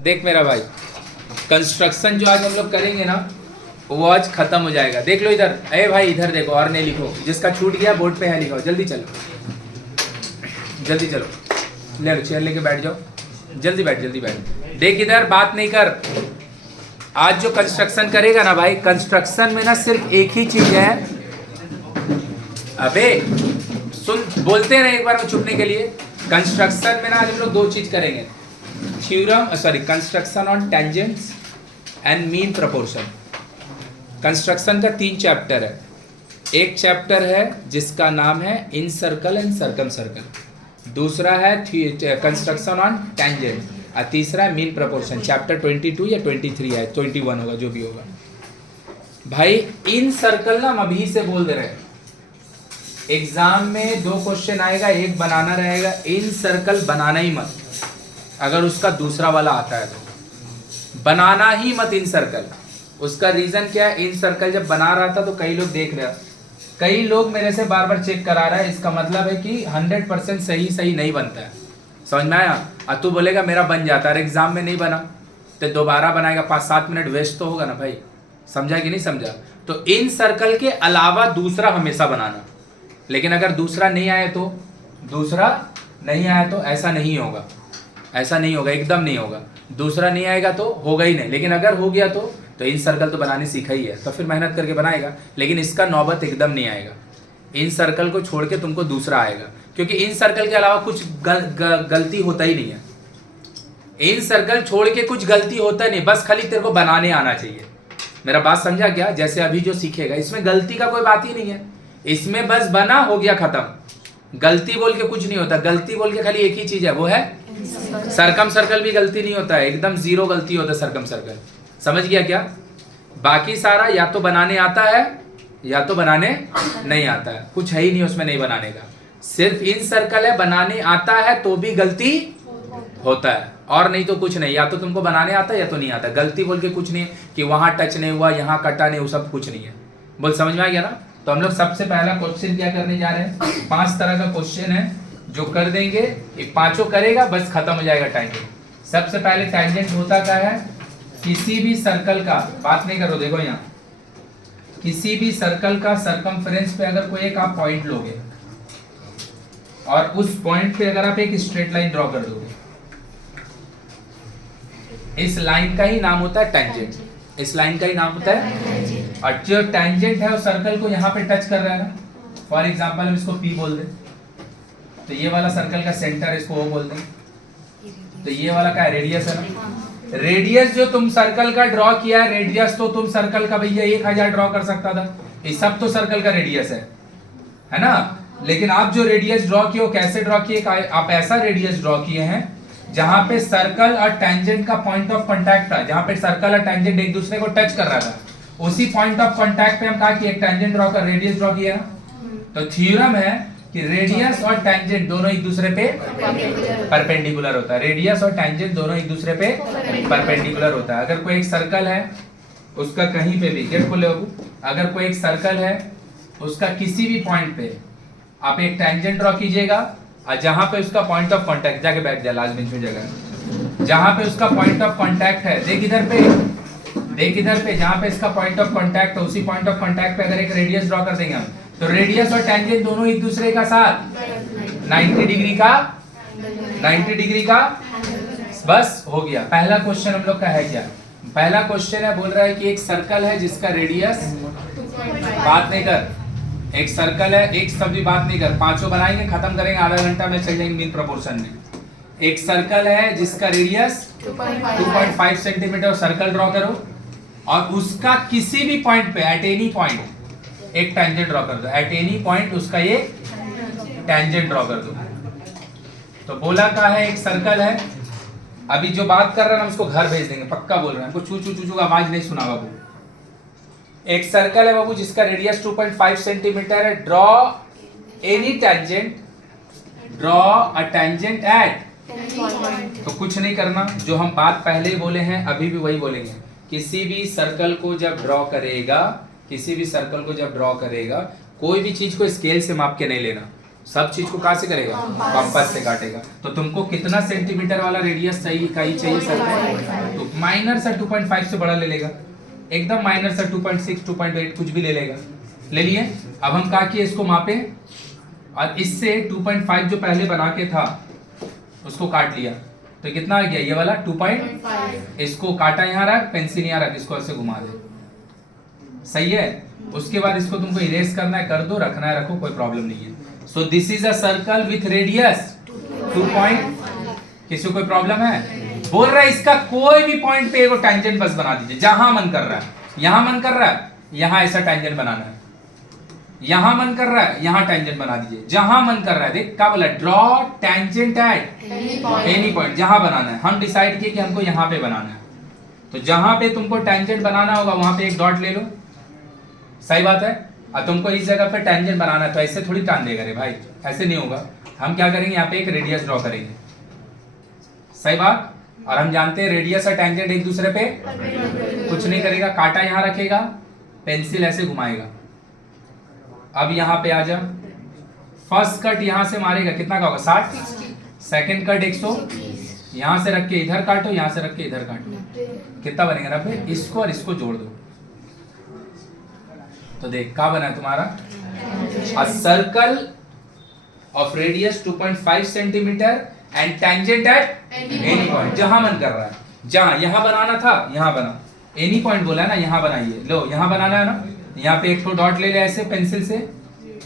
देख मेरा भाई, कंस्ट्रक्शन जो आज हम लोग करेंगे ना वो आज खत्म हो जाएगा। देख लो इधर, अरे भाई इधर देखो और नहीं लिखो, जिसका छूट गया बोर्ड पे है लिखो। जल्दी चलो जल्दी चलो, ले लो चेयर लेके बैठ जाओ, जल्दी बैठ जल्दी बैठ। देख इधर बात नहीं कर, आज जो कंस्ट्रक्शन करेगा ना भाई, कंस्ट्रक्शन में ना सिर्फ एक ही चीज है। अबे सुन, बोलते हैं एक बार में छुपने के लिए। कंस्ट्रक्शन में ना आज हम लोग दो चीज करेंगे, theorem construction on tangents and mean proportion. Construction का 3 चैप्टर है। एक चैप्टर है जिसका नाम है इन सर्कल एंड सर्कम सर्कल, दूसरा है कंस्ट्रक्शन ऑन टेंजेंट, और तीसरा है मीन प्रोपोर्शन। चैप्टर 22 या 23 है, 21 होगा जो भी होगा। भाई इन सर्कल ना हम अभी से बोल दे रहे हैं, एग्जाम में 2 क्वेश्चन आएगा, एक बनाना रहेगा। इन सर्कल बनाना ही मत, अगर उसका दूसरा वाला आता है तो बनाना ही मत इन सर्कल। उसका रीजन क्या है, इन सर्कल जब बना रहा था तो कई लोग देख रहे, कई लोग मेरे से बार बार चेक करा रहा है। इसका मतलब है कि 100% सही नहीं बनता है, समझ में आया। और तू बोलेगा मेरा बन जाता है, एग्जाम में नहीं बना तो दोबारा बनाएगा, 5-7 मिनट वेस्ट तो होगा ना भाई। समझा कि नहीं समझा? तो इन सर्कल के अलावा दूसरा हमेशा बनाना, लेकिन अगर दूसरा नहीं आया तो, दूसरा नहीं आया तो ऐसा नहीं होगा, ऐसा नहीं होगा, एकदम नहीं होगा। दूसरा नहीं आएगा तो होगा ही नहीं, लेकिन अगर हो गया तो इन सर्कल तो बनाने सीखा ही है, तो फिर मेहनत करके बनाएगा। लेकिन इसका नौबत एकदम नहीं आएगा, इन सर्कल को छोड़ के तुमको दूसरा आएगा, क्योंकि इन सर्कल के अलावा कुछ गलती होता ही नहीं है। इन सर्कल छोड़ के कुछ गलती होता नहीं, बस खाली तेरे को बनाने आना चाहिए। मेरा बात समझा क्या? जैसे अभी जो सीखेगा इसमें गलती का कोई बात ही नहीं है, इसमें बस बना हो गया खत्म। गलती बोल के कुछ नहीं होता, गलती बोल के खाली एक ही चीज है, वो है सरकम सर्कल। भी गलती नहीं होता है, एकदम 0 गलती होता है सरकम सर्कल। समझ गया क्या? बाकी सारा या तो बनाने आता है या तो बनाने नहीं आता है, कुछ है ही नहीं उसमें नहीं बनाने का। सिर्फ इन सर्कल है, बनाने आता है तो भी गलती होता है, और नहीं तो कुछ नहीं। या तो तुमको बनाने आता है या तो नहीं आता। गलती बोल के कुछ नहीं है कि वहां टच नहीं हुआ, यहाँ कटा नहीं, वो सब कुछ नहीं है। बोल समझ में आ गया ना? तो हम लोग सबसे पहला क्वेश्चन क्या करने जा रहे हैं, 5 तरह का क्वेश्चन है जो कर देंगे, ये 5 करेगा बस खत्म हो जाएगा टैंजेंट। सबसे पहले टैंजेंट होता क्या है, किसी भी सर्कल का, बात नहीं करो, देखो यहाँ किसी भी सर्कल का सरकमफ्रेंस पे अगर कोई एक आप पॉइंट लोगे और उस पॉइंट पे अगर आप एक स्ट्रेट लाइन ड्रॉ कर दोगे, इस लाइन का ही नाम होता है टैंजेंट। इस लाइन का ही नाम होता है, और जो टैंजेंट है वो सर्कल को यहाँ पे टच कर रहा है ना। फॉर एग्जांपल हम इसको P बोल दें, तो ये वाला सर्कल का सेंटर इसको O बोल दें, तो ये वाला क्या है, रेडियस है ना। रेडियस जो तुम सर्कल का ड्रॉ किया है, रेडियस तो तुम सर्कल का भैया 1000 ड्रॉ कर सकता था, ये सब तो सर्कल का रेडियस है ना। लेकिन आप जो रेडियस ड्रॉ किए, कैसे ड्रॉ किए, आप ऐसा रेडियस ड्रॉ किए हैं जहां पे सर्कल और टैंजेंट का पॉइंट ऑफ कांटेक्ट था, जहां पे सर्कल और टैंजेंट एक दूसरे को टच कर रहा था, उसी पॉइंट ऑफ कांटेक्ट पे हम कहा कि एक टैंजेंट ड्रॉ कर, रेडियस ड्रॉ किया ना। तो थ्योरम है कि रेडियस और टैंजेंट दोनों एक दूसरे पे परपेंडिकुलर होता है। रेडियस और टैंजेंट दोनों एक दूसरे पे परपेंडिकुलर होता है। अगर कोई एक सर्कल है उसका कहीं पे भी, गेट खोले बाबू, अगर कोई एक सर्कल है उसका किसी भी पॉइंट पे आप एक टैंजेंट ड्रॉ कीजिएगा, और जहां पे उसका पॉइंट ऑफ कांटेक्ट, जाके बैठ जाए लास्ट बेंच में जगह, जहां पे उसका पॉइंट ऑफ कांटेक्ट है, देख इधर पे, देख इधर पे, जहां पे इसका पॉइंट ऑफ कांटेक्ट है, उसी पॉइंट ऑफ कांटेक्ट पे अगर एक रेडियस ड्रॉ कर देंगे हम, तो रेडियस और टैंजेंट दोनों एक दूसरे का साथ 90 डिग्री का बस हो गया। पहला क्वेश्चन हम लोग का है क्या, पहला क्वेश्चन है, बोल रहा है कि एक सर्कल है जिसका रेडियस, बात नहीं कर, एक सर्कल है, एक सब भी बात नहीं कर, 5 बनाएंगे खत्म करेंगे, आधा घंटा में चल जाएंगे मीन प्रोपोर्शन में। एक सर्कल है जिसका रेडियस 2.5 सेंटीमीटर, सर्कल ड्रॉ करो, और उसका किसी भी पॉइंट पे, एट एनी पॉइंट एक टैंजेंट ड्रॉ कर दो, एट एनी पॉइंट उसका एक टैंजेंट ड्रॉ कर दो। तो बोला का है एक सर्कल है, अभी जो बात कर रहा है ना उसको घर भेज देंगे, पक्का बोल रहे हैं, हमको चू चू चू चू आवाज नहीं सुना बाबू। एक सर्कल है बाबू जिसका रेडियस 2.5 सेंटीमीटर है, draw any tangent, draw a tangent at, तो कुछ नहीं करना, जो हम बात पहले ही बोले हैं अभी भी वही बोलेंगे। किसी भी सर्कल को जब ड्रॉ करेगा, किसी भी सर्कल को जब ड्रॉ करेगा, कोई भी चीज को स्केल से माप के नहीं लेना, सब चीज को कहाँ से करेगा, कंपास से काटेगा। तो तुमको कितना सेंटीमीटर वाला रेडियस चाहिए, इकाई चाहिए सर? तो माइनर सा 2.5 से बड़ा ले लेगा, एकदम माइनर सा 2.6 2.8 कुछ भी ले लेगा। ले लिए। अब हम क्या किए, इसको मापे और इससे 2.5 जो पहले बना के था उसको काट लिया, तो कितना आ गया ये वाला 2.5। इसको काटा यहाँ रख, पेंसिल यहाँ रख, इसको ऐसे घुमा दे, सही है। उसके बाद इसको तुमको इरेज करना है, कर दो, रखना है रखो, कोई प्रॉब्लम नहीं है। So this is a circle with radius 2 point. किसी को कोई प्रॉब्लम है? बोल रहा है इसका कोई भी पॉइंट पे एगो टेंजेंट बस बना दीजिए, जहां मन कर रहा है। यहां मन कर रहा है यहां ऐसा टेंजेंट बनाना है, यहां मन कर रहा है यहां टेंजेंट बना दीजिए, जहां मन कर रहा है। देख क्या बोला, draw tangent at any point, जहां बनाना है। हम डिसाइड किए कि हमको यहां पे बनाना है, तो जहां पे तुमको टेंजेंट बनाना होगा वहां पे एक डॉट ले लो, सही बात है। और तुमको इस जगह पे टेंजेंट बनाना है, तो ऐसे थोड़ी टान देगा रे भाई, ऐसे नहीं होगा। हम क्या करेंगे, यहाँ पे एक रेडियस ड्रॉ करेंगे, सही बात। और हम जानते हैं रेडियस और टेंजेंट एक दूसरे पे कुछ नहीं करेगा, कांटा यहाँ रखेगा, पेंसिल ऐसे घुमाएगा। अब यहाँ पे आ जा, फर्स्ट कट यहाँ से मारेगा, कितना का होगा 60। सेकंड कट 100, यहाँ से रख के इधर काटो, यहाँ से रख के इधर काटो, कितना बनेगा 90। इसको और इसको जोड़ दो, तो देख क्या बना तुम्हारा, अ circle of radius 2.5 centimetre and tangent at any point. जहां मन कर रहा है, जहां यहां बनाना था यहां बना, एनी पॉइंट बोला है ना, यहां बनाइए। लो यहां बनाना है ना, यहाँ पे एक तो डॉट ले ले ऐसे पेंसिल से,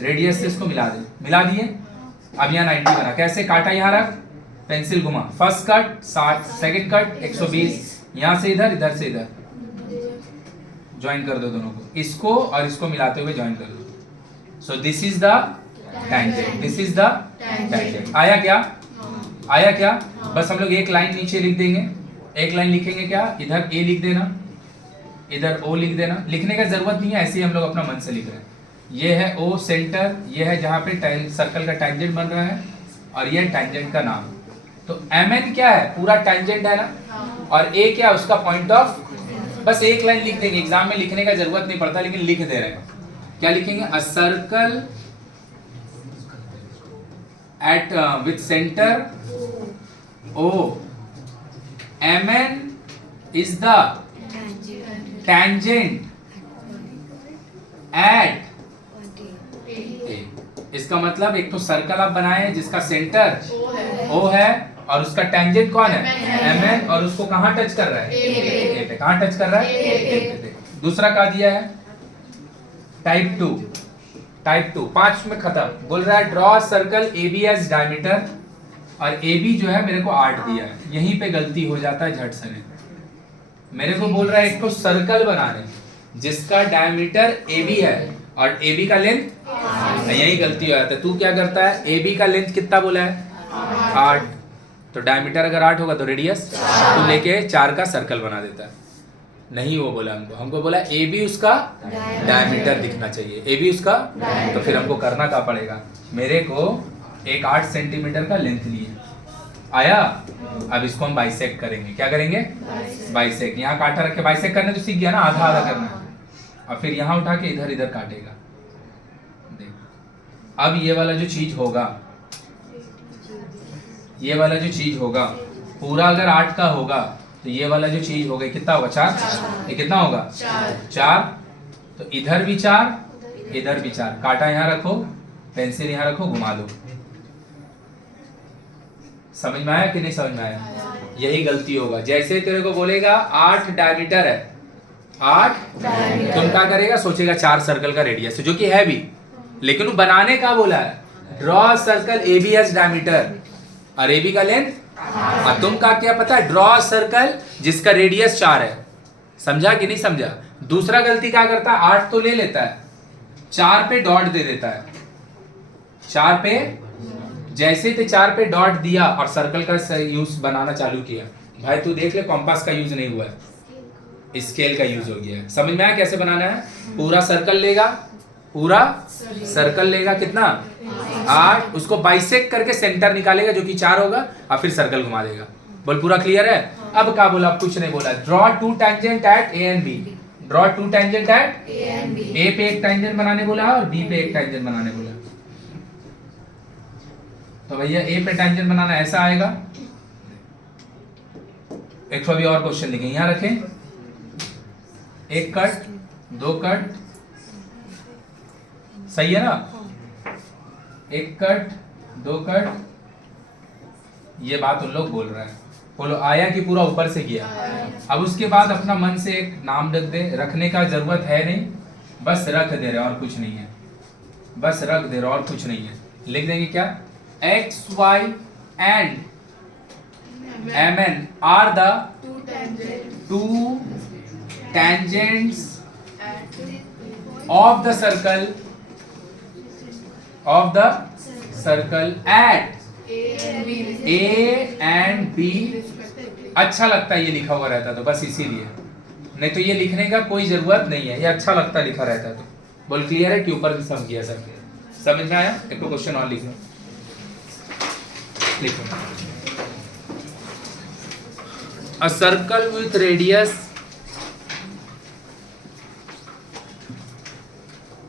रेडियस से इसको मिला दे, मिला दिए। अब यहाँ 90 बना, कैसे, काटा यहाँ रख, पेंसिल घुमा, फर्स्ट कट 60, सेकंड कट 120, यहाँ से इधर, इधर से इधर, ज्वाइन कर दो दोनों को, इसको और इसको मिलाते हुए ज्वाइन कर दो। So this is the tangent, this is the tangent. आया क्या, आया क्या? बस हम लोग एक लाइन नीचे लिख देंगे, एक लाइन लिखेंगे क्या, इधर ए लिख देना, इधर ओ लिख देना। लिखने का जरूरत नहीं है, ऐसे ही हम लोग अपना मन से लिख रहे हैं। ये है ओ सेंटर, ये है जहाँ पे सर्कल का टेंजेंट बन रहा है, और ये टेंजेंट का नाम। तो mn क्या है, पूरा टेंजेंट है ना, और ए क्या, उसका पॉइंट ऑफ। बस एक लाइन लिख देंगे, एग्जाम में लिखने का जरूरत नहीं पड़ता, लेकिन लिख दे रहे हैं। क्या लिखेंगे, a circle at with centre O, mn is the tangent at A. इसका मतलब एक तो सर्कल आप बनाए जिसका सेंटर ओ है और उसका टेंजेंट कौन है, mn, और उसको कहां टच कर रहा है, ए पे। कहां टच कर रहा है, ए पे। दूसरा क्या दिया है, टाइप 2, टाइप 2 5 में खत्म। बोल रहा है draw circle A B as diameter, और ए बी जो है मेरे को 8 दिया है, यहीं पे गलती हो जाता है झट से। मेरे को बोल रहा है एक तो सर्कल बना रहे जिसका डायमीटर ए बी है और ए बी का लेंथ, यही गलती हो जाता है। तू क्या करता है, ए बी का लेंथ कितना बोला है 8, तो डायमीटर अगर 8 होगा तो रेडियस तो लेके 4 का सर्कल बना देता है। नहीं वो बोला हमको, हमको बोला ए बी उसका डायमीटर दिखना चाहिए, ए बी उसका। तो फिर हमको करना क्या पड़ेगा, मेरे को एक 8 सेंटीमीटर का लेंथ लिए आया। अब इसको हम बाइसेक्ट करेंगे, क्या करेंगे, बाइसेक्ट। यहाँ काटा रख के बाइसेक्ट करने तो सीख गया ना, आधा आधा करना है, और फिर यहाँ उठा के इधर इधर काटेगा। देख अब ये वाला जो चीज होगा, ये वाला जो चीज होगा पूरा अगर 8 का होगा, तो ये वाला जो चीज होगा कितना होगा, 4। ये कितना होगा, 4। तो इधर भी 4, इधर भी 4। काटा यहाँ रखो, पेंसिल यहाँ रखो, घुमा दो। समझ में आया कि नहीं समझ में आया? यही गलती होगा। जैसे तेरे को बोलेगा 8 डायमीटर है, 8, तुम क्या करेगा, सोचेगा 4 सर्कल का रेडियस है, जो कि है भी, लेकिन वो बनाने का बोला है, draw circle A B as diameter और ए बी का लेंथ। और तुम का क्या पता है, ड्रॉ सर्कल जिसका रेडियस 4 है। समझा कि नहीं समझा? दूसरा गलती क्या करता है, 8 तो ले लेता है, 4 पे डॉट दे देता है। 4 पे जैसे ही 4 पे डॉट दिया और सर्कल का यूज बनाना चालू किया, भाई तू देख ले कंपास का यूज नहीं हुआ है, स्केल का यूज हो गया है। समझ में आया कैसे बनाना है? पूरा सर्कल लेगा, पूरा सर्कल लेगा, कितना 8, उसको बाइसेक्ट करके सेंटर निकालेगा जो कि 4 होगा, और फिर सर्कल घुमा देगा। बोल पूरा क्लियर है? अब क्या बोला, कुछ नहीं बोला। Draw 2 tangent at A and B, draw 2 tangent at A पे एक टेंजेंट बनाने बोला और बी पे एक टेंजेंट बनाने बोला। तो भैया ए पे टेंजेंट बनाना ऐसा आएगा। एक अभी और क्वेश्चन लिखें, यहां रखें, एक कट, दो कट, सही है ना, एक कट, दो कट, ये बात उन लोग बोल रहे हैं। बोलो आया कि पूरा ऊपर से किया? अब उसके बाद अपना मन से एक नाम रख दे, रखने का जरूरत है नहीं, बस रख दे रहे और कुछ नहीं है, बस रख दे रहे और कुछ नहीं है। लिख देंगे क्या? X Y and M N are the two tangents of the circle at A and B। अच्छा लगता है ये लिखा हुआ रहता तो बस इसीलिए, नहीं तो ये लिखने का कोई जरूरत नहीं है, ये अच्छा लगता है लिखा रहता तो। बोल क्लियर है कि ऊपर भी सम किया सब? समझ में आया? एक क्वेश्चन और लिख लो, लिखो। A circle with radius,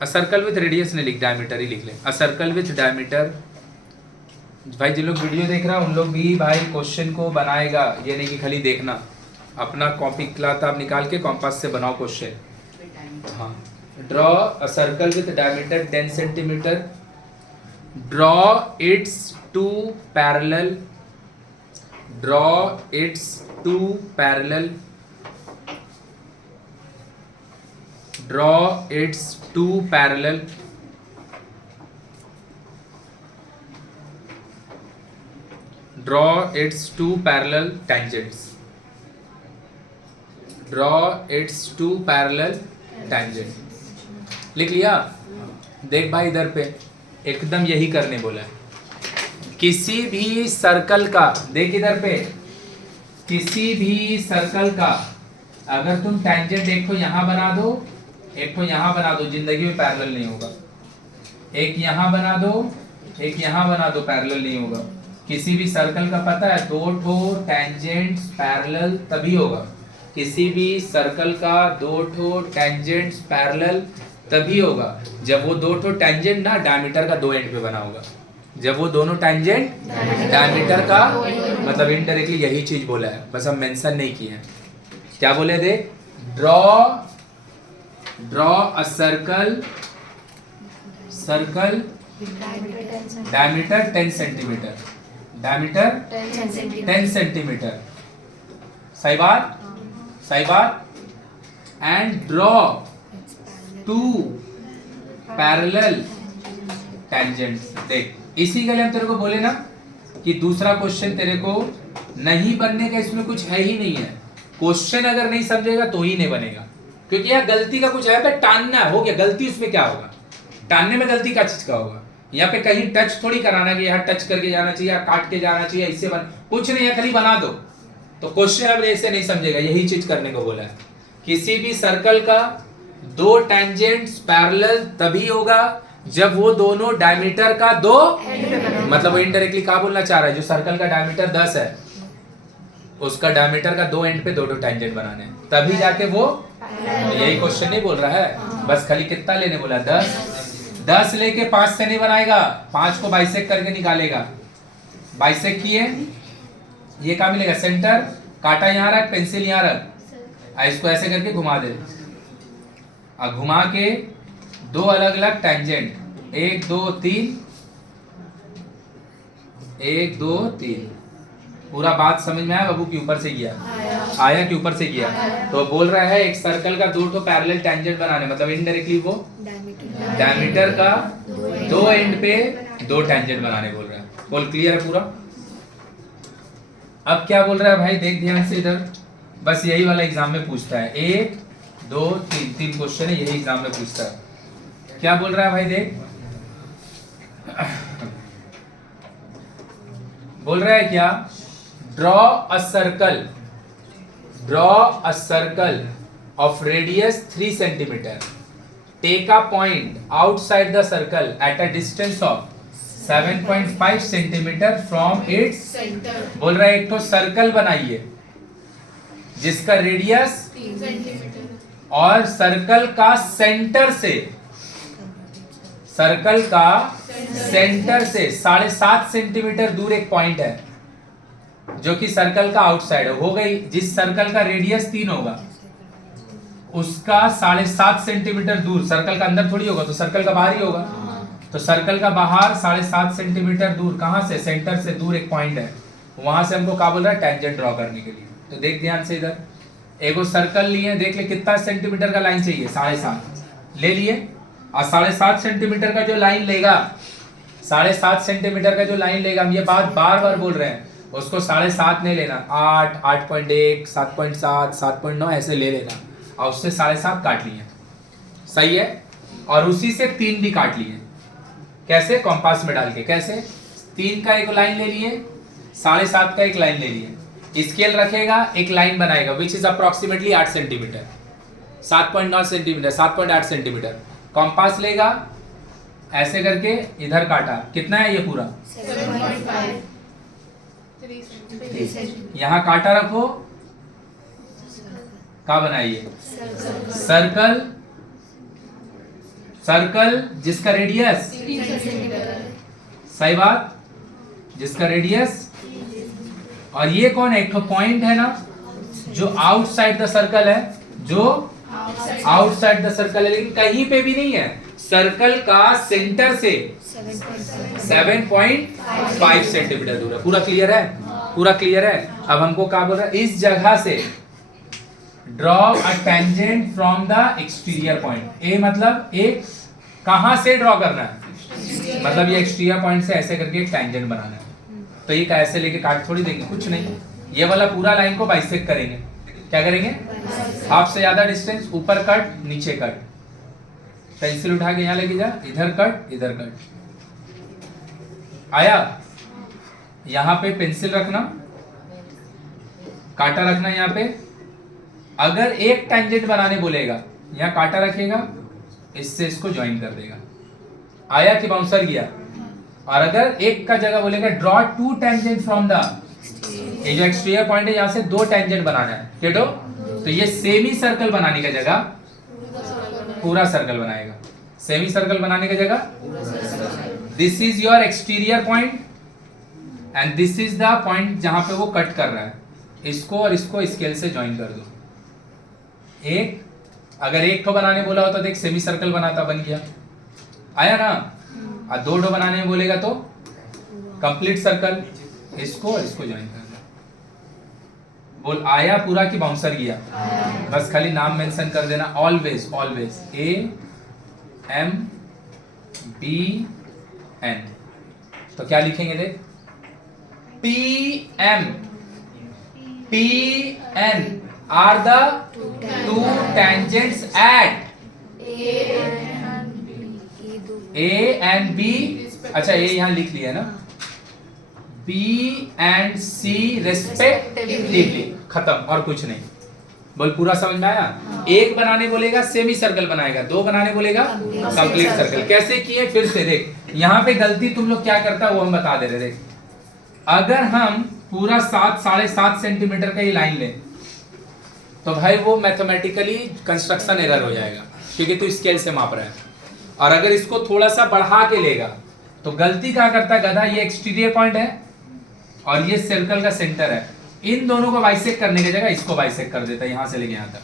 a circle with radius ने लिख, डायमीटर ही लिख ले। A circle with diameter, भाई जिन लोग वीडियो देख रहा है उन लोग भी भाई क्वेश्चन को बनाएगा, ये नहीं कि खाली देखना। अपना कॉपी किताब निकाल के कॉम्पास से बनाओ क्वेश्चन। हाँ, draw a circle with diameter 10 centimetre, draw its two parallel, draw its two parallel, draw its two parallel, draw its two parallel tangents, draw its two parallel tangent। लिख लिया? देख भाई इधर पे एकदम यही करने बोला है। किसी भी सर्कल का, देख इधर पे, किसी भी सर्कल का अगर तुम टेंजेंट एक को यहां बना दो, एक को यहां बना दो, जिंदगी में पैरेलल नहीं होगा। एक यहां बना दो, एक यहां बना दो, पैरेलल नहीं होगा। किसी भी सर्कल का पता है, दो ठो टेंजेंट्स पैरेलल तभी होगा। किसी भी सर्कल का दो ठो टेंजेंट्स पैरेलल तभी होगा जब वो दो ठो टेंजेंट ना डायमीटर का दो एंड पे बना होगा। जब वो दोनों टेंजेंट डायमीटर का, मतलब इनडायरेक्टली यही चीज बोला है, बस हम मेंशन नहीं किए हैं। क्या बोले थे? Draw a circle diameter 10 centimetre, diameter 10 centimetre, सही बात, सही बात। And draw two parallel tangents. देख इसी के लिए हम तेरे को बोले ना कि दूसरा क्वेश्चन तेरे को नहीं बनने का, इसमें कुछ है ही नहीं है। क्वेश्चन अगर नहीं समझेगा तो ही नहीं बनेगा, क्योंकि यार गलती का कुछ है, टानना हो गया, गलती उसमें क्या होगा? टानने में गलती का चीज का होगा? यहाँ पे कहीं टच थोड़ी कराना कि यहाँ टच करके जाना चाहिए, काट के जाना चाहिए, इससे कुछ नहीं है, खाली बना दो। तो क्वेश्चन अब ऐसे नहीं समझेगा, यही चीज करने को बोला है। किसी भी सर्कल का दो टेंजेंट्स पैरेलल तभी होगा जब वो दोनों डायमीटर का दो, मतलब वो इनडायरेक्टली क्या बोलना चाह रहा है, जो सर्कल का डायमीटर 10 है उसका डायमीटर का दो एंड पे दो टेंजेंट बनाने, तभी जाके वो, यही क्वेश्चन नहीं बोल रहा है, बस खाली कितना लेने बोला? 10 लेके 5 से नहीं बनाएगा, 5 को बाइसेक करके निकालेगा। बाइसेक किए, ये क्या मिलेगा? सेंटर, काटा यहाँ रख, पेंसिल यहाँ रख, इसको ऐसे करके घुमा दे, और घुमा के दो अलग अलग टेंजेंट, 1 2 3, 1 2 3। पूरा बात समझ में आया बाबू? कि ऊपर से किया आया कि ऊपर से किया? तो बोल रहा है एक सर्कल का दो पैरेलल टेंजेंट बनाने, मतलब इनडायरेक्टली वो डायमीटर का दो एंड पे दो टेंजेंट बनाने बोल रहा है। बोल क्लियर है पूरा? अब क्या बोल रहा है भाई, देख ध्यान से इधर, बस यही वाला एग्जाम में पूछता है, 1 2 3 3 क्वेश्चन है, यही एग्जाम में पूछता है। क्या बोल रहा है भाई? देख बोल रहा है क्या? Draw a circle of radius 3 centimetre, take a point outside the circle at a distance of 7.5 centimetre from its centre. बोल रहा है एक तो सर्कल बनाइए जिसका रेडियस 3 सेंटीमीटर और सर्कल का सेंटर से, सर्कल का सेंटर से 7.5 सेंटीमीटर दूर एक पॉइंट है जो कि सर्कल का आउटसाइड है। हो गई, जिस सर्कल का रेडियस 3 होगा उसका 7.5 सेंटीमीटर दूर, सर्कल का अंदर थोड़ी होगा तो सर्कल का बाहर ही होगा, तो सर्कल का बाहर 7.5 सेंटीमीटर दूर, कहां से, सेंटर से दूर एक पॉइंट है, वहां से हमको क्या बोल रहा है, टेंजेंट ड्रॉ करने के लिए। तो देख ध्यान से, इधर एगो सर्कल लिए, देख ले कितना सेंटीमीटर का लाइन चाहिए, 7.5 ले लिए, और 7.5 सेंटीमीटर का जो लाइन लेगा, 7.5 सेंटीमीटर का जो लाइन लेगा, हम ये बात बार बार बोल रहे हैं, उसको 7.5 नहीं लेना, 8, 8.1, 7.7, 7.9 ऐसे ले लेना, और उससे 7.5 काट लिए, सही है। और उसी से 3 भी काट लिए, कैसे, कॉम्पास में डाल के, कैसे, 3 का एक लाइन ले लिए, 7.5 का एक लाइन ले लिए, स्केल रखेगा, एक लाइन बनाएगा which is approximately 8 centimetre, 7.9 centimetre, 7.8 centimetre, compass लेगा, ऐसे करके इधर काटा, कितना है ये पूरा 7.5, यहाँ काटा रखो, क्या बनाइए, सर्कल, सर्कल जिसका रेडियस, सही बात, जिसका रेडियस, और ये कौन है, एक तो पॉइंट है ना जो आउटसाइड द सर्कल है, जो आउटसाइड द सर्कल है, लेकिन कहीं पे भी नहीं है, सर्कल का सेंटर से 7.5 सेंटीमीटर दूर है। पूरा क्लियर है, पूरा क्लियर है। अब हमको क्या बोल रहा है, इस जगह से draw a tangent from the exterior point. A मतलब एक, कहां से ड्रॉ करना है, मतलब ये एक्सटीरियर पॉइंट से ऐसे करके एक टेंजेंट बनाना है। तो ये कैसे लेके काट थोड़ी देंगे, कुछ नहीं, ये वाला पूरा लाइन को बाइसेक्ट करेंगे, क्या करेंगे, हाफ से ज्यादा डिस्टेंस, ऊपर कट, नीचे कट, पेंसिल उठा के यहाँ लेके जा, इधर कट, इधर कट, आया, यहाँ पे पेंसिल रखना, कांटा रखना यहाँ पे, अगर एक टेंजेंट बनाने बोलेगा, यहाँ कांटा रखेगा, इससे इसको ज्वाइन कर देगा, आया कि बाउंसर गया। और अगर एक का जगह बोलेगा ड्रॉ 2 टेंजेंट फ्रॉम द, ये जो एक्सटीरियर पॉइंट है, यहाँ से 2 टेंजेंट बनाना है, केटो, तो ये सेमी सर्कल बनाने का जगह पूरा सर्कल बनाएगा, सेमी सर्कल बनाने का जगह, this is your exterior point and this is the point जहां पे वो कट कर रहा है, इसको और इसको स्केल से ज्वाइन कर दो। एक, अगर एक को बनाने बोला होता तो एक सेमी सर्कल बनाता, बन गया, आया ना। और 2 बनाने में बोलेगा तो कंप्लीट सर्कल, इसको और इसको ज्वाइन कर दो। बोल आया पूरा कि बाउंसर गया, बस खाली नाम मेंशन कर देना, ऑलवेज ऑलवेज AMBN। तो क्या लिखेंगे देख, PN are the 2 tangents at A and B, अच्छा A यहाँ लिख लिया ना, B and C रेस्पेक्टिवली, खत्म, और कुछ नहीं। बोल पूरा समझ में आया। एक बनाने बोलेगा सेमी सर्कल बनाएगा, 2 बनाने बोलेगा कंप्लीट सर्कल। कैसे किए फिर से देख, यहाँ पे गलती तुम लोग क्या करता है वो हम बता दे रहे। देख अगर हम पूरा 7.5 सेंटीमीटर का ही लाइन लें तो भाई वो मैथमेटिकली कंस्ट्रक्शन एरर हो जाएगा, क्योंकि तू स्केल से माप रहा है। और अगर इसको थोड़ा सा बढ़ा के लेगा तो गलती क्या करता है गधा, ये एक्सटीरियर पॉइंट है और ये सर्कल का सेंटर है, इन दोनों को बाइसेक्ट करने की जगह इसको बाइसेक्ट कर देता है, यहां से लेके यहां तक।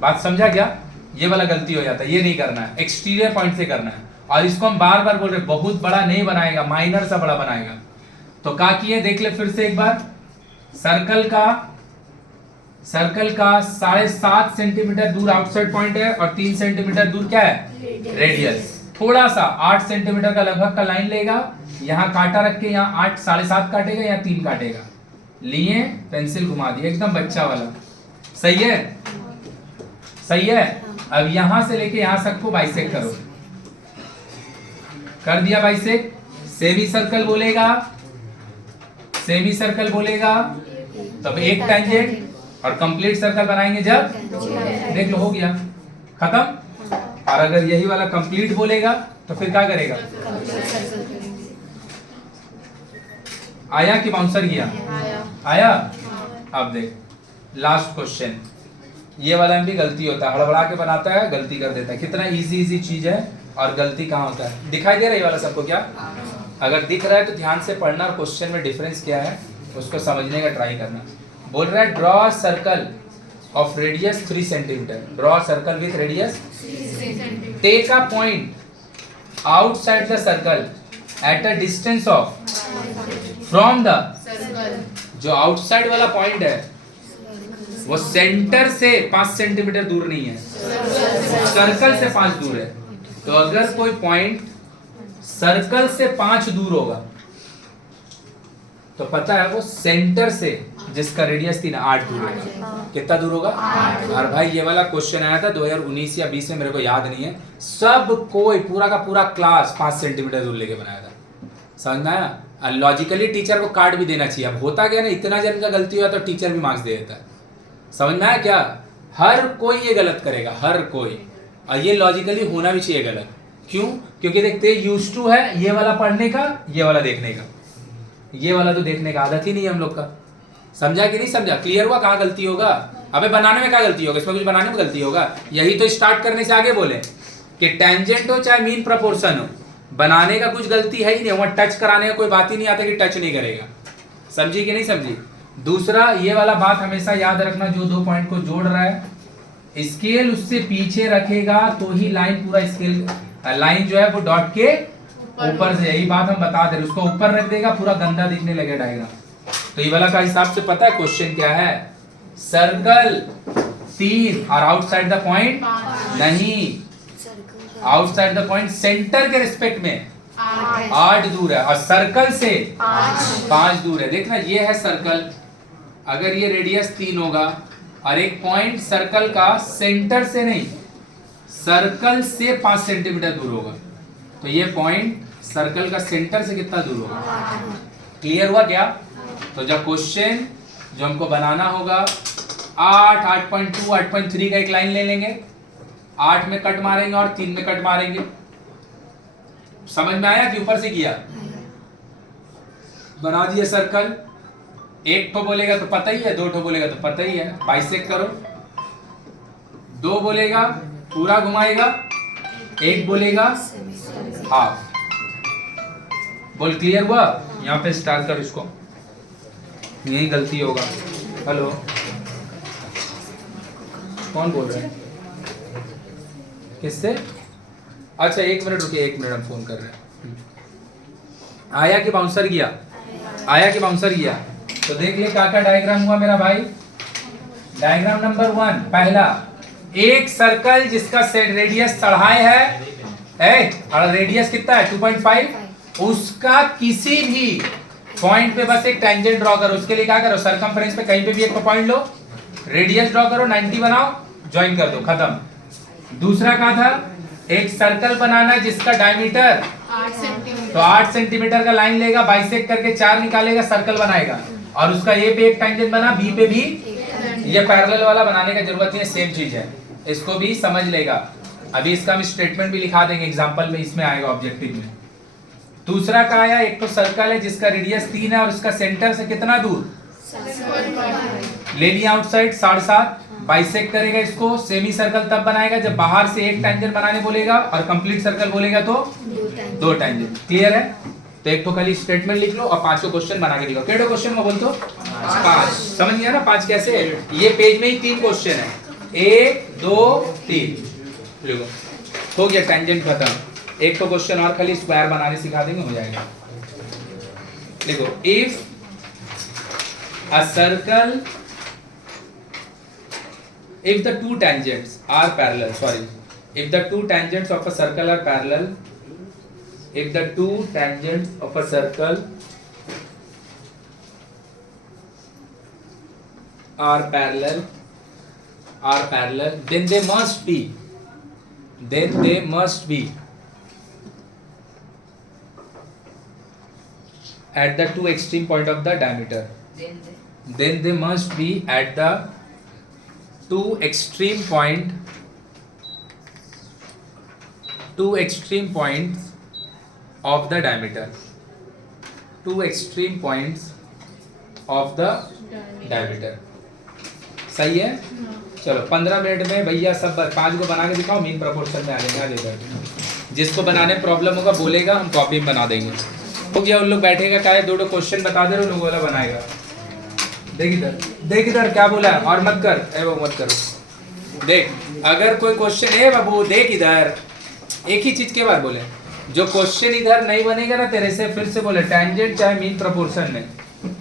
बात समझा क्या? ये वाला गलती हो जाता है, ये नहीं करना है, एक्सटीरियर पॉइंट से करना है। और इसको हम बार बार बोल रहे, बहुत बड़ा नहीं बनाएगा, माइनर सा बड़ा बनाएगा। तो क्या किए देख ले फिर से एक बार, सर्कल का 7.5 सेंटीमीटर दूर आउटसाइड पॉइंट है और 3 सेंटीमीटर दूर क्या है, रेडियस। थोड़ा सा 8 सेंटीमीटर का लगभग का लाइन लेगा, यहाँ कांटा रख के यहाँ 8 7.5 काटेगा या 3 काटेगा, लिए पेंसिल घुमा दिया, एकदम बच्चा वाला। सही है, सही है। अब यहां से लेके यहां तक को बाइसेक्ट करो, कर दिया बाइसेक्ट। सेमी सर्कल बोलेगा, सेमी सर्कल बोलेगा तब एक टेंजेंट, और कंप्लीट सर्कल बनाएंगे जब, देख लो हो गया खत्म। और अगर यही वाला कंप्लीट बोलेगा तो फिर क्या करेगा, आया कि बाउंसर गया, आया। अब देख लास्ट क्वेश्चन, ये वाला में भी गलती होता है, हड़बड़ा के बनाता है, गलती कर देता है। कितना इजी चीज है, और गलती कहाँ होता है? दिखाई दे रहा है ये वाला सबको क्या? अगर दिख रहा है तो ध्यान से पढ़ना और क्वेश्चन में डिफरेंस क्या है उसको समझने का ट्राई करना। बोल रहा है draw circle of radius 3 centimetre, draw circle with radius, take a point outside the circle at a distance of from the, जो आउटसाइड वाला पॉइंट है वो सेंटर से 5 सेंटीमीटर दूर नहीं है, सर्कल से 5 दूर है। तो अगर कोई पॉइंट सर्कल से 5 दूर होगा तो पता है वो सेंटर से जिसका रेडियस 3 8 दूर होगा। कितना दूर होगा? 8। और भाई ये वाला क्वेश्चन आया था 2019 या 20 में, मेरे को याद नहीं है। सब कोई पूरा का पूरा क्लास 5 सेंटीमीटर दूर लेके बनाया था। समझ में आया? लॉजिकली टीचर को कार्ड भी देना चाहिए। अब होता क्या ना, इतना जन का गलती हुआ तो टीचर भी मार्क्स दे देता है। समझ में आया क्या? हर कोई ये गलत करेगा, हर कोई। और ये लॉजिकली होना भी चाहिए गलत। क्यों? क्योंकि देखते यूज्ड टू है ये वाला पढ़ने का, ये वाला देखने का। ये वाला तो देखने का आदत ही नहीं है हम लोग का। समझा कि नहीं समझा? क्लियर हुआ कहाँ गलती होगा? अबे बनाने में क्या गलती होगा? इसमें कुछ बनाने में गलती होगा? यही तो स्टार्ट करने से आगे बोले कि टेंजेंट हो चाहे मीन प्रोपोर्शन हो, बनाने का कुछ गलती है ही नहीं। वहां टच कराने का कोई बात ही नहीं आता कि टच नहीं करेगा। समझी कि नहीं समझी? दूसरा ये वाला बात हमेशा याद रखना, जो 2 पॉइंट को जोड़ रहा है स्केल उससे पीछे रखेगा तो ही लाइन पूरा स्केल, लाइन जो है वो डॉट के ऊपर से, यही बात हम बता दे रहे। उसको ऊपर रख देगा पूरा गंदा दिखने लगे डायग्राम। तो ये वाला का हिसाब से पता है क्वेश्चन क्या है? सर्कल 3 और आउटसाइड द पॉइंट नहीं, आउटसाइड द पॉइंट सेंटर के रिस्पेक्ट में 8 दूर है और सर्कल से 5 दूर है। देखना ये है सर्कल, अगर ये रेडियस 3 होगा और एक पॉइंट सर्कल का सेंटर से नहीं, सर्कल से 5 सेंटीमीटर दूर होगा, तो ये पॉइंट सर्कल का सेंटर से कितना दूर होगा? क्लियर हुआ क्या? तो जब क्वेश्चन जो हमको बनाना होगा 8, 8.2, 8.3 का एक लाइन ले लेंगे, 8 में कट मारेंगे और 3 में कट मारेंगे। समझ में आया कि ऊपर से किया? बना दिए सर्कल। एक ठो बोलेगा तो पता ही है, 2 ठो बोलेगा तो पता ही है, बाइसेक्ट करो। 2 बोलेगा पूरा घुमाएगा, 1 बोलेगा हाफ। बोल क्लियर हुआ? यहाँ पे स्टार्ट कर इसको, यही गलती होगा। हेलो कौन बोल रहे हैं? किससे? अच्छा 1 मिनट रुकिए, 1 मिनट हम फोन कर रहे हैं। आया कि बाउंसर गया? आया कि बाउंसर गया? तो देख ले क्या क्या डायग्राम हुआ मेरा भाई। डायग्राम नंबर 1 पहला, एक सर्कल जिसका रेडियस 2.5 है और रेडियस कितना है 2.5, उसका किसी भी पॉइंट पे बस एक टेंजेंट ड्रॉ करो। उसके लिए क्या करो? सरकमफ्रेंस पे कहीं पे भी एक पॉइंट लो, रेडियस ड्रॉ करो, 90 बनाओ, ज्वाइन कर दो, खत्म। दूसरा क्या था? एक सर्कल बनाना जिसका डायमीटर 8 सेंटीमीटर, तो 8 सेंटीमीटर का लाइन लेगा, बाइसेक्ट करके 4 निकालेगा, सर्कल बनाएगा और उसका ए पे एक टेंजेंट बना, बी पे भी। ये पैरेलल वाला बनाने का जरूरत नहीं है, सेम चीज है, इसको भी समझ लेगा। अभी इसका हम स्टेटमेंट भी लिखा देंगे एग्जांपल में, इसमें आएगा ऑब्जेक्टिव में। दूसरा का आया, एक तो सर्कल है जिसका रेडियस 3 है और उसका सेंटर से कितना दूर ले लिया, आउटसाइड 7.5, बाइसेक्ट करेगा इसको। सेमी सर्कल तब बनाएगा जब बाहर से एक टेंजेंट बनाने बोलेगा और कंप्लीट सर्कल बोलेगा तो 2 टेंजेंट। क्लियर है? तो एक तो खाली स्टेटमेंट लिख लो और 5 को क्वेश्चन बना के दिखाओ। केड़ो क्वेश्चन में बोल तो 5। समझ गया ना 5 कैसे? ये पेज में ही 3 क्वेश्चन है, 1 2 3 लिखो, हो गया टेंजेंट खत्म। एक तो क्वेश्चन और खाली स्क्वायर बनाने सिखा देंगे, हो जाएगा। देखो, if a circle, if the two tangents are parallel, sorry, if the two tangents of a circle are parallel, if the two tangents of a circle are parallel, then they must be at the two extreme point of the diameter, then they must be at the two extreme points of the diameter, 2 extreme points of the diameter। सही है? चलो 15 minute में भैया सब 5 को बना के दिखाओ, मीन प्रोपोर्शन में आ जाएंगे। जिसको बनाने प्रॉब्लम होगा बोलेगा, हम कॉपी में बना देंगे। हो गया, उन लोग बैठेगा, क्या है, दो क्वेश्चन बता दे रहे, लोग वाला बनाएगा। देख इधर क्या बोला है, और मत कर, ए वो मत करो। देख, अगर कोई क्वेश्चन है बाबू, देख इधर, एक ही चीज के बार बोले, जो क्वेश्चन इधर नहीं बनेगा ना तेरे से, फिर से बोले टेंजेंट चाहे मीन प्रोपोर्शन में,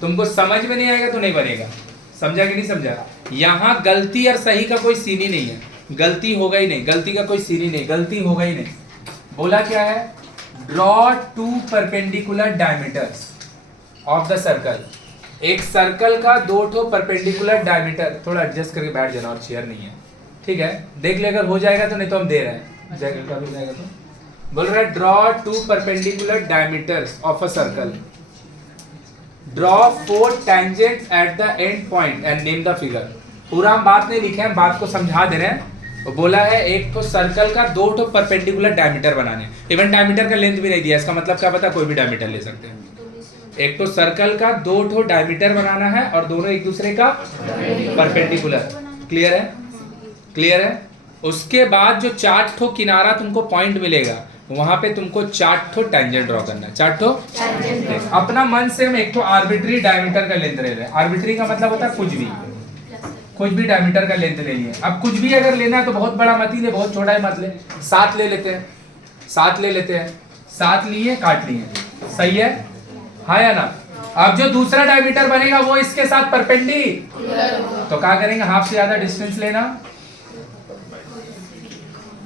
तुमको समझ में नहीं आएगा तो नहीं बनेगा। समझा कि नहीं समझा? यहाँ गलती और सही का कोई सीन ही नहीं है, गलती होगा ही नहीं, गलती का कोई सीन ही नहीं, गलती होगा ही नहीं। बोला क्या है, draw two perpendicular diameters of the circle. एक सर्कल का दो ठो परपेंडिकुलर डायमीटर, थोड़ा एडजस्ट करके बैठ जाना, और चेयर नहीं है, ठीक है, देख ले, अगर हो जाएगा तो, नहीं तो हम दे रहे हैं, जाएगा हो जाएगा तो। बोल रहा है draw two perpendicular diameters of a circle, draw 4 tangents at the end point and name the figure. पूरा हम बात नहीं लिखे, हम बात को समझा दे रहे हैं। वो बोला है एक तो सर्कल का दो ठो परपेंडिकुलर डायमीटर बनाने, इवन डायमीटर का लेंथ भी नहीं दिया, इसका मतलब क्या पता, कोई भी डायमीटर ले सकते हैं। एक तो सर्कल का दो ठो डायमीटर बनाना है और दोनों एक दूसरे का परपेंडिकुलर। क्लियर है? क्लियर है? उसके बाद जो 4 ठो किनारा तुमको पॉइंट मिलेगा, वहां पे तुमको 4 ठो टेंजेंट ड्रॉ करना है। 4 ठो अपना मन से हम एक ठो आर्बिट्री डायमीटर का लेंथ ले रहे हैं। आर्बिट्री का मतलब होता है कुछ भी डायमीटर का लेंथ ले लिए। अब कुछ भी अगर लेना है तो बहुत बड़ा मत ही ले, बहुत छोटा ही मत ले, 7 ले लेते हैं, 7 ले लेते हैं, 7 लिए, काट लिए, सही है, हाँ या ना? अब जो दूसरा डायमीटर बनेगा वो इसके साथ परपेंडिकुलर, तो क्या करेंगे, हाफ से ज्यादा डिस्टेंस लेना।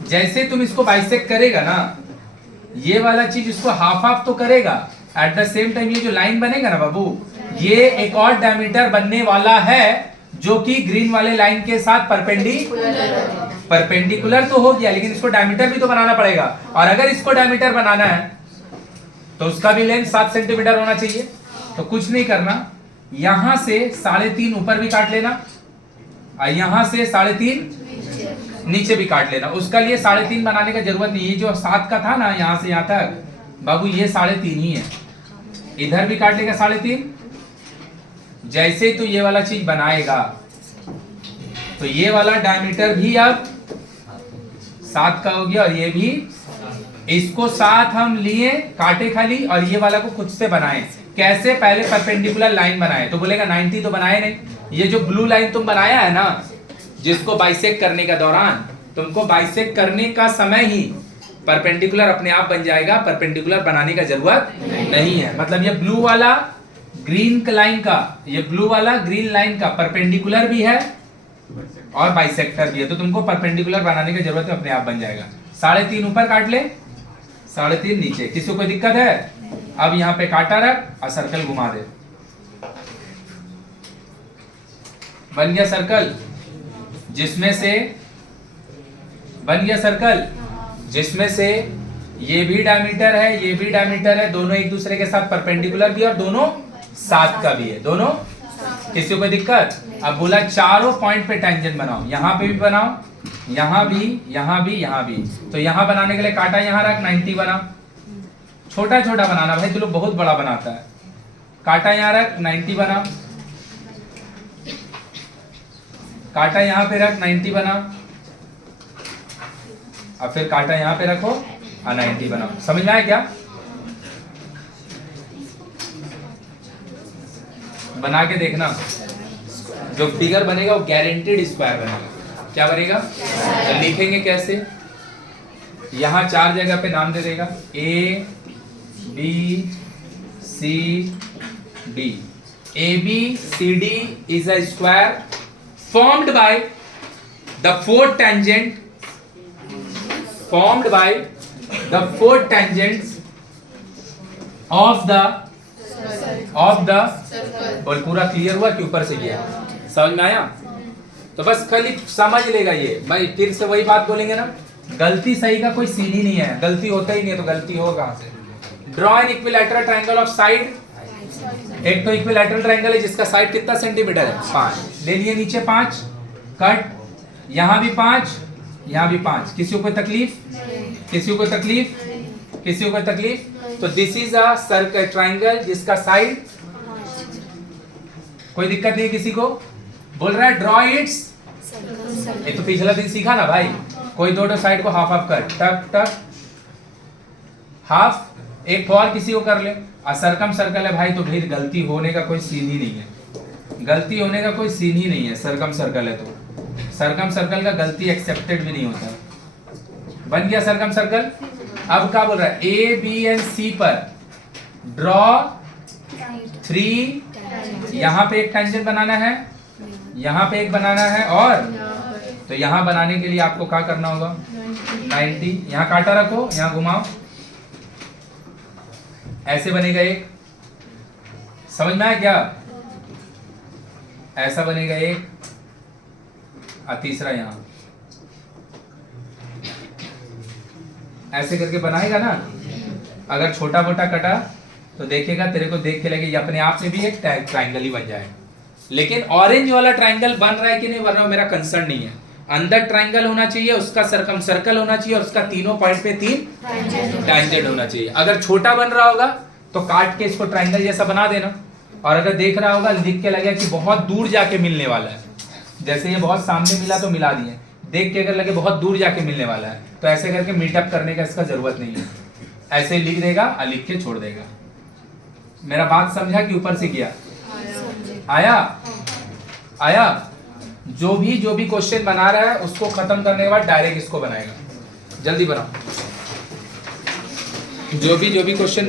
जैसे तुम इसको बाइसेक्ट करेगा ना, ये वाला चीज इसको हाफ हाफ तो करेगा, एट द सेम टाइम ये जो लाइन बनेगा ना बाबू, ये एक और डायमीटर बनने वाला है जो कि ग्रीन वाले लाइन के साथ परपेंडिकुलर तो हो गया, लेकिन इसको डायमीटर भी तो बनाना पड़ेगा। और अगर इसको डायमीटर बनाना है तो उसका भी लेंथ 7 सेंटीमीटर होना चाहिए। तो कुछ नहीं करना, यहां से 3.5 ऊपर भी काट लेना और यहां से 3.5 नीचे भी काट लेना। उसका लिए 3.5 बनाने का जरूरत नहीं है, जो 7 का था ना यहां से यहां तक बाबू, ये 3.5 ही है, इधर भी काट लेगा 3.5। जैसे ही तो ये वाला चीज बनाएगा तो ये वाला डायमीटर भी अब 7 का हो गया, और ये भी, इसको 7 हम लिए काटे खाली, और ये वाला को खुद से बनाए। कैसे? पहले परपेंडिकुलर लाइन बनाए, तो बोलेगा 90 तो बनाए नहीं। ये जो ब्लू लाइन तुम बनाया है ना, जिसको बाइसेक्ट करने का दौरान, तुमको बाइसेक्ट करने का समय ही परपेंडिकुलर अपने आप बन जाएगा, परपेंडिकुलर बनाने का जरूरत नहीं है। मतलब ये ब्लू वाला ग्रीन लाइन का, ये ब्लू वाला ग्रीन लाइन का परपेंडिकुलर भी है और बाइसेक्टर भी है, तो तुमको परपेंडिकुलर बनाने की जरूरत है, अपने आप बन जाएगा। 3.5 ऊपर काट ले, 3.5 नीचे, किसी को कोई दिक्कत है? अब यहाँ पे काटा रख और सर्कल घुमा दे, बन गया सर्कल, जिसमें से बन गया सर्कल जिसमें से ये भी डायमीटर है, ये भी डायमीटर है, दोनों एक दूसरे के साथ परपेंडिकुलर भी है और दोनों 7 का भी है, दोनों। किसी को कोई दिक्कत? अब बोला चारों पॉइंट पे टेंजेंट बनाओ, यहाँ पे भी बनाओ, यहाँ भी, यहाँ भी, यहाँ भी। तो यहाँ बनाने के लिए काटा यहाँ रख, 90 बना। छोटा छोटा बनाना भाई, तू लोग बहुत बड़ा बनाता है। काटा यहाँ रख, 90 बना। काटा यहाँ पे रख, 90 बना। अब फिर काटा यहाँ पे रखो और 90 बनाओ। समझ में आया क्या? बना के देखना, जो फिगर बनेगा वो गारंटेड स्क्वायर बनेगा। क्या बनेगा? तो लिखेंगे कैसे? यहाँ 4 जगह पे नाम दे देगा, A B C D. A B C D is a square formed by the 4 tangents of the और पूरा क्लियर हुआ कि ऊपर से गया? समझ में आया? तो बस खाली समझ लेगा ये। भाई फिर से वही बात बोलेंगे ना, गलती सही का कोई सीन ही नहीं है, गलती होता ही नहीं है, तो गलती होगा कहां से? Draw an equilateral triangle of side. एक तो इक्विलैटरल ट्रायंगल है जिसका साइड कितना सेंटीमीटर है? 5 ले लिए, नीचे 5 कट, यहाँ भी 5, यहाँ भी 5। किसी को कोई तकलीफ? किसी को कोई तकलीफ? किसी को कोई तकलीफ? तो this is a circle triangle जिसका साइड, कोई दिक्कत नहीं किसी को? बोल रहा है ड्रॉ इट्स, ये तो पिछला दिन सीखा ना भाई, कोई दो साइड को हाफ हाफ कर, टक टक हाफ एक और किसी को कर ले। सर्कम सर्कल है भाई, तो भाई गलती होने का कोई सीन ही नहीं है, गलती होने का कोई सीन ही नहीं है। सर्कम सर्कल है तो सर्कम सर्कल का गलती एक्सेप्टेड भी नहीं होता। बन गया सर्कम सर्कल। अब क्या बोल रहा है, ए बी एंड सी पर ड्रॉ 3, यहाँ पे एक टेंजेंट बनाना है, यहाँ पे एक बनाना है, और तो यहाँ बनाने के लिए आपको क्या करना होगा, 90, यहाँ कांटा रखो, यहाँ घुमाओ, ऐसे बनेगा एक, समझ में आया क्या, ऐसा बनेगा एक, और तीसरा यहाँ ऐसे करके बनाएगा ना। अगर छोटा मोटा कटा तो देखेगा, तेरे को देख के लगे ये अपने आप में भी एक ट्राइंगल ही बन जाएगा। लेकिन ऑरेंज वाला ट्राइंगल बन रहा है कि नहीं बन रहा है मेरा कंसर्न नहीं है। अंदर ट्राइंगल होना चाहिए, उसका सर्कम सर्कल होना चाहिए, और उसका तीनों पॉइंट पे 3 टेंजेंट होना चाहिए। अगर छोटा बन रहा होगा तो काट के इसको ट्राइंगल जैसा बना देना, और अगर देख रहा होगा लिख के लगे कि बहुत दूर जाके मिलने वाला है, जैसे ये बहुत सामने मिला तो मिला दिए, देख के अगर लगे बहुत दूर जाके मिलने वाला है तो ऐसे करके मीटअप करने का इसका जरूरत नहीं है, ऐसे लिख देगा और लिख के छोड़ देगा। मेरा बात समझा कि ऊपर से किया? आया आया। जो भी क्वेश्चन बना रहा है उसको खत्म करने के बाद डायरेक्ट इसको बनाएगा। जल्दी बनाओ। जो भी क्वेश्चन